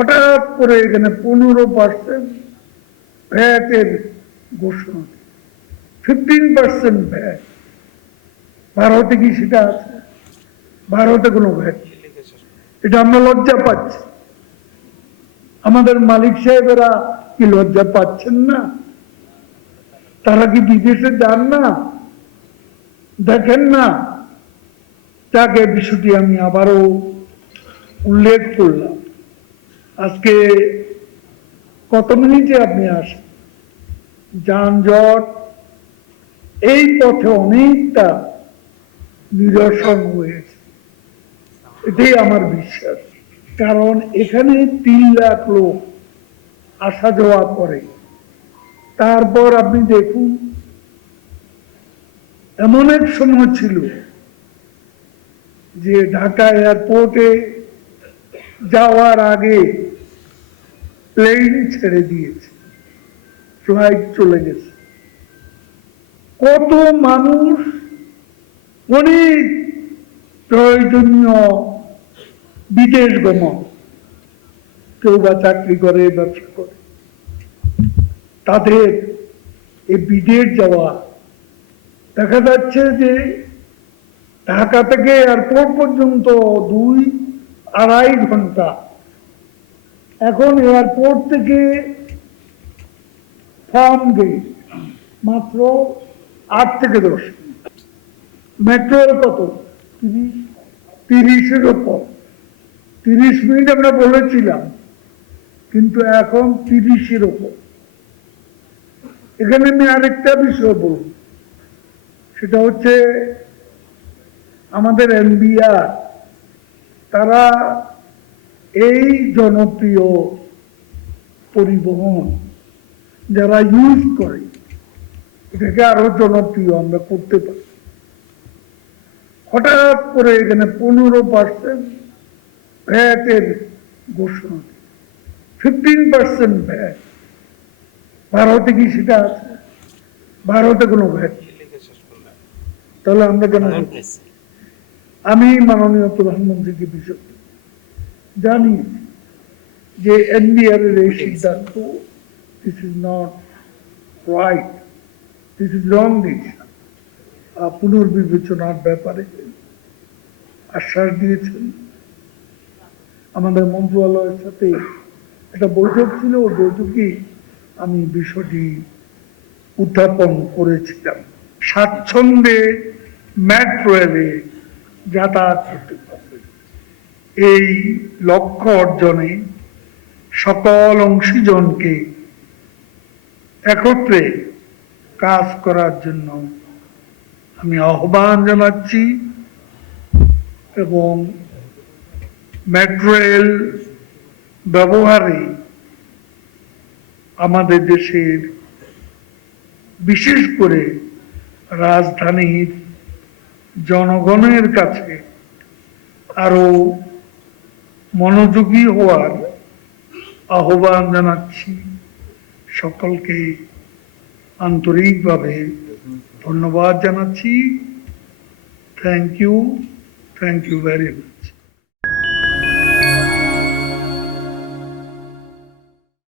হঠাৎ করে এখানে 15% ভ্যাটের ঘোষণা, 15% ভ্যাট। ভারতে কি সেটা আছে? ভারতে কোনো ভ্যাট, এটা আমরা লজ্জা পাচ্ছি। আমাদের মালিক সাহেবেরা কি লজ্জা পাচ্ছেন না? তারা কি বিদেশে যান না, দেখেন না? তাকে বিষয়টি আমি আবারও উল্লেখ করলাম। আজকে কত মিনিটে আপনি আসেন, যানজট এই পথে অনেকটা নিরসন হয়েছে, এটাই আমার বিশ্বাস। কারণ এখানে 3 লাখ লোক আসা যাওয়া করে। তারপর আপনি দেখুন, এমন এক সময় ছিল যে ঢাকা এয়ারপোর্টে যাওয়ার আগে প্লেন ছেড়ে দিয়েছে, ফ্লাইট চলে গেছে। কত মানুষ অনেক প্রয়োজনীয় বিদেশ গমন, কেউ বা চাকরি করে, ব্যবসা করে, তাদের এই বিদেশ যাওয়া, দেখা যাচ্ছে যে ঢাকা থেকে এয়ারপোর্ট পর্যন্ত 2-2.5 ঘন্টা। এখন এয়ারপোর্ট থেকে ফার্ম গেট মাত্র 8 থেকে 10 মিনিট। মেট্রোর কত? 30-এর উপর। 30 মিনিট আমরা বলেছিলাম, কিন্তু এখন 30-এর উপর। এখানে আমি আরেকটা বিষয় বলব, সেটা হচ্ছে আমাদের এনবিআর, তারা এই জনপ্রিয় পরিবহন যারা ইউজ করে, এটাকে আরো জনপ্রিয় আমরা করতে পারি। হঠাৎ করে এখানে 15% ভ্যাটের ঘোষণা, 15% ভ্যাট। ভারতে কি সেটা আছে? ভারতে কোনো ভ্যাট, তাহলে আমরা কেন? আমি মাননীয় প্রধানমন্ত্রীকে বিষয় জানি যে এনবিআর এর এই সিদ্ধান্ত, this is not right, this is wrong decision. পুনর্বিবেচনার ব্যাপারে আশ্বাস দিয়েছেন। আমাদের মন্ত্রণালয়ের সাথে একটা বৈঠক ছিল, ওই বৈঠকে আমি বিষয়টি উত্থাপন করেছিলাম। স্বাচ্ছন্দ্যে মেট্রো রেলে যাতায়াত করতে পারবে, এই লক্ষ্য অর্জনে সকল অংশীজনকে একত্রে কাজ করার জন্য আমি আহ্বান জানাচ্ছি এবং মেট্রো রেল ব্যবহারে আমাদের দেশের বিশেষ করে রাজধানীর জনগণের কাছে আরো মনোযোগী হওয়ার আহ্বান জানাচ্ছি। সকলকে আন্তরিকভাবে ধন্যবাদ জানাচ্ছি। Thank you very much.